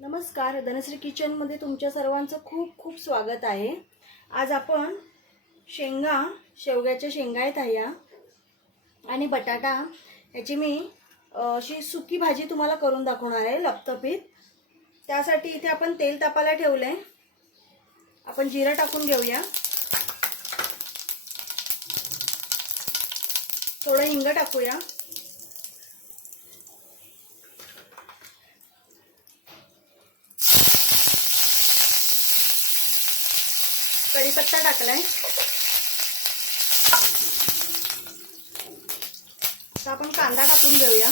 नमस्कार धनश्री किचनमध्ये तुमच्या सर्वांचं खूप खूप स्वागत आहे. आज आपण शेंगा शेवग्याच्या शेंगा आहेत ह्या आणि बटाटा याची मी अशी सुकी भाजी तुम्हाला करून दाखवणार आहे लपतपीत. त्यासाठी इथे आपण तेल तापायला ठेवलं आहे आपण जिरं टाकून घेऊया. थोडं हिंग टाकूया. कढीपत्ता टाकलाय. आता आपण कांदा टाकून घेऊया.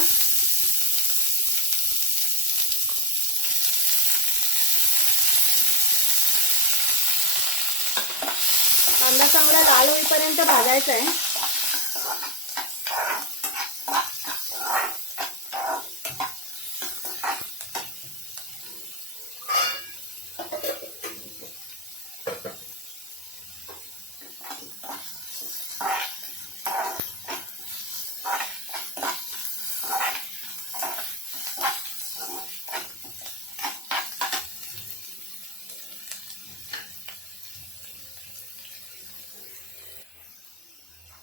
कांदा चांगला लाल होईपर्यंत भाजायचा आहे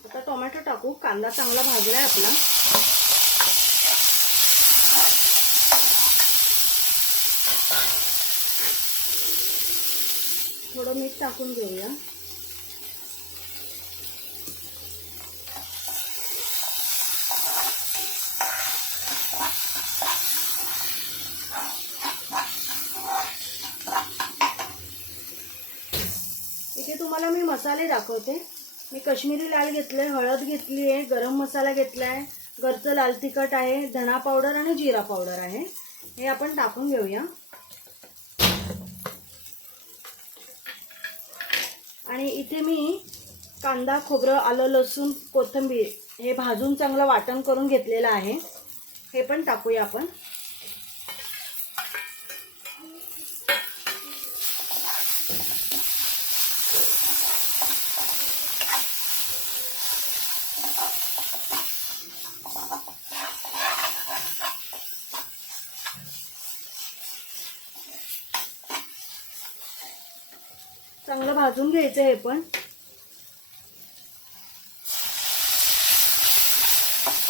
आता टोमॅटो टाकू. कांदा चांगला भाजलाय आपला. थोडं मीठ टाकून घेऊया. इथे तुम्हाला मी मसाले दाखवते. मी कश्मीरी लाल घेतले हळद घेतली आहे गरम मसाला घेतला आहे घरचं लाल तिखट आहे धणा पावडर आणि जिरा पावडर आहे. हे आपण टाकून घेऊया. आणि इथे मी कांदा खोबरं आलं लसूण कोथिंबीर हे भाजून चांगलं वाटण करून घेतलेलं आहे. हे पण टाकूया आपण. चांगलं भाजून घ्यायचं हे पण.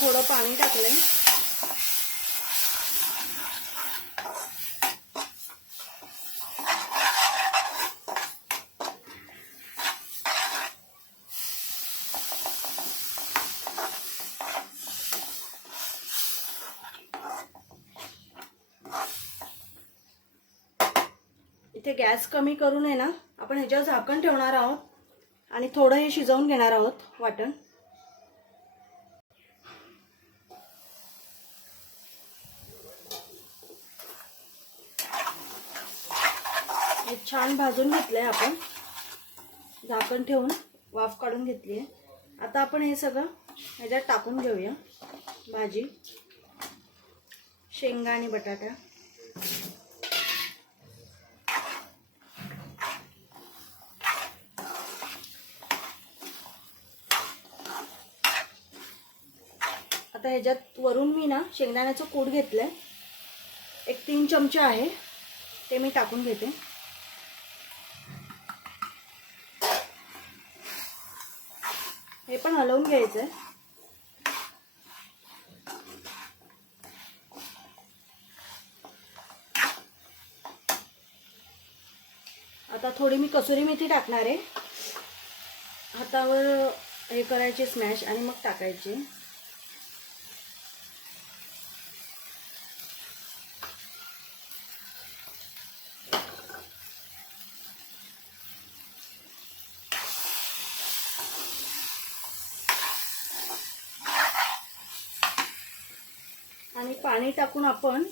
थोडं पाणी टाकलंय. इथे गॅस कमी करून आहे ना. आपण ह्याच्यावर झाकण ठेवणार आहोत आणि थोडं हे शिजवून घेणार आहोत वाटण. हे छान भाजून घेतलंय आपण. झाकण ठेवून वाफ काढून घेतली आहे. आता आपण हे सगळं ह्याच्यात टाकून घेऊया. भाजी. शेंगा आणि बटाटा. आता ह्याच्यात वरून मी ना शेंगदाण्याचं कूट घेतलं आहे एक तीन चमचे आहे. ते मी टाकून घेते. हे पण हलवून घ्यायचं आहे आता थोडी मी कसुरी मेथी टाकणार आहे. हातावर हे करायचे स्मॅश आणि मग टाकायचे आणि पाणी टाकून आपण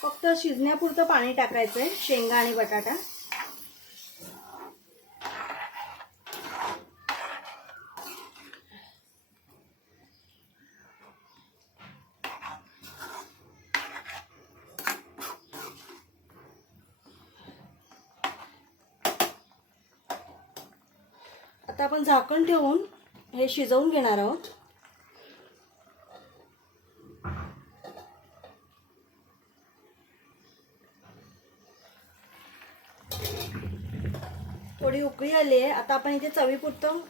फक्त शिजण्यापुरतं पाणी टाकायचं आहे शेंगा आणि बटाटा. आता आपण झाकण ठेवून हे शिजवून घेणार आहोत. थोडी उकळी आली आहे. आता आपण इथे चवीपुरतं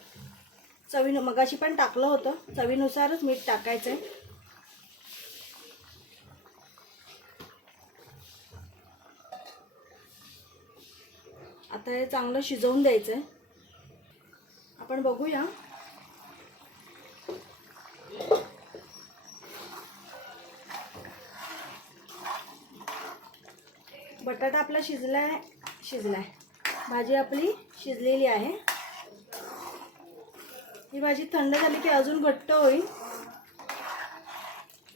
चवी मगाशी पण टाकलं होतं. चवीनुसारच मीठ टाकायचं आहे. आता हे चांगलं शिजवून द्यायचं आहे आपण बघूया. बटाटा आपला शिजलाय शिजलाय. भाजी आपली शिजलेली आहे. ही भाजी थंड झाली की अजून घट्ट होईल.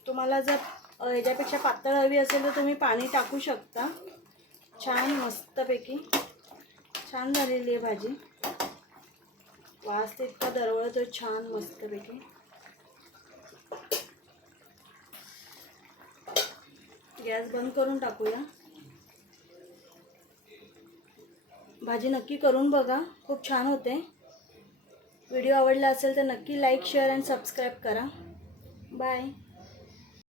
तुम्हाला जर ह्याच्यापेक्षा पातळ हवी असेल तर तुम्ही पाणी टाकू शकता. छान मस्तपैकी. छान झालेली आहे भाजी. वास तर इतका दरवळतो छान मस्तपैकी. गॅस बंद करून टाकूया. भाजी नक्की करून बघा. खूप छान होते. व्हिडिओ आवडला असेल तर नक्की लाईक शेअर अँड सबस्क्राईब करा. बाय.